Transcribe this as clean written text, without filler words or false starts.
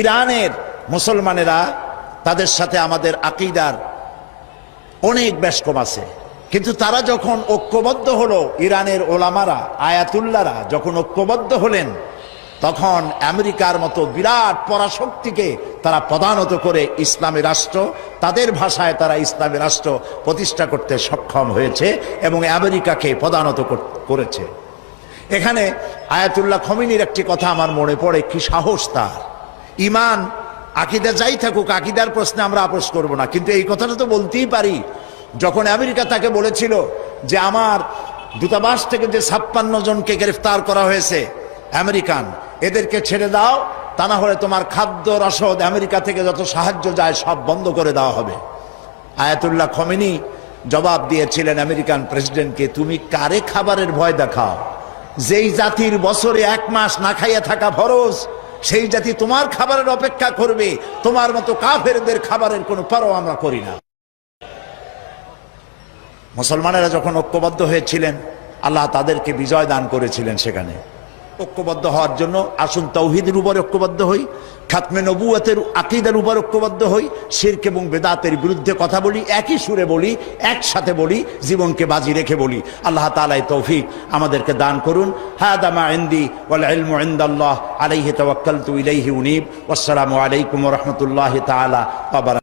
ইরানের মুসলমানেরা তাদের সাথে আমাদের আকীদার অনেক বেশকম আছে, কিন্তু তারা যখন ঐক্যবদ্ধ হলো, ইরানের ওলামারা আয়াতুল্লাহরা যখন ঐক্যবদ্ধ হলেন, তখন আমেরিকার মতো বিরাট পরাশক্তিকে তারা পদানত করে ইসলামী রাষ্ট্র, তাদের ভাষায় তারা ইসলামী রাষ্ট্র প্রতিষ্ঠা করতে সক্ষম হয়েছে এবং আমেরিকাকে পদানত করেছে। এখানে আয়াতুল্লাহ খমিনীর একটি কথা আমার মনে পড়ে, কি সাহস তার! ইমান আকীদা যাই থাকুক, আকীদার প্রশ্নে আমরা আপোষ করব না, কিন্তু এই কথাটা তো বলতেই পারি। যখন আমেরিকা তাকে বলেছিল যে আমার দূতাবাস থেকে যে 56 জনকে গ্রেফতার করা হয়েছে আমেরিকান, এদেরকে ছেড়ে দাও, তা না হলে তোমার খাদ্য রসদ আমেরিকা থেকে যত সাহায্য যায় সব বন্ধ করে দেওয়া হবে। আয়াতুল্লাহ খমেনি জবাব দিয়েছিলেন আমেরিকান প্রেসিডেন্টকে, তুমি কারে খাবারের ভয় দেখাও? যেই জাতির বছরে 1 মাস না খাইয়া থাকা ফরজ, সেই জাতি তোমার খাবারের অপেক্ষা করবে? তোমার মতো কাফেরদের খাবারের কোনো পরোয়া আমরা করি না। মুসলমানেরা যখন ঐক্যবদ্ধ হয়েছিলেন, আল্লাহ তাদেরকে বিজয় দান করেছিলেন। সেখানে ঐক্যবদ্ধ হওয়ার জন্য আসুন তাওহীদের উপর ঐক্যবদ্ধ হই, খাতমে নবুয়তের আকীদার উপর ঐক্যবদ্ধ হই, শিরক এবং বেদাতের বিরুদ্ধে কথা বলি, একই সুরে বলি, একসাথে বলি, জীবনকে বাজি রেখে বলি। আল্লাহ তাআলা তৌফিক আমাদেরকে দান করুন। হাদা মা ইনদি ওয়াল ইলমু ইনদাল্লাহ আলাইহি তাওয়াক্কালতু ইলাইহি উনীব। ওয়াসসালামু আলাইকুম ওয়া রাহমাতুল্লাহি তাআলা ওয়া বারাকাতুহু।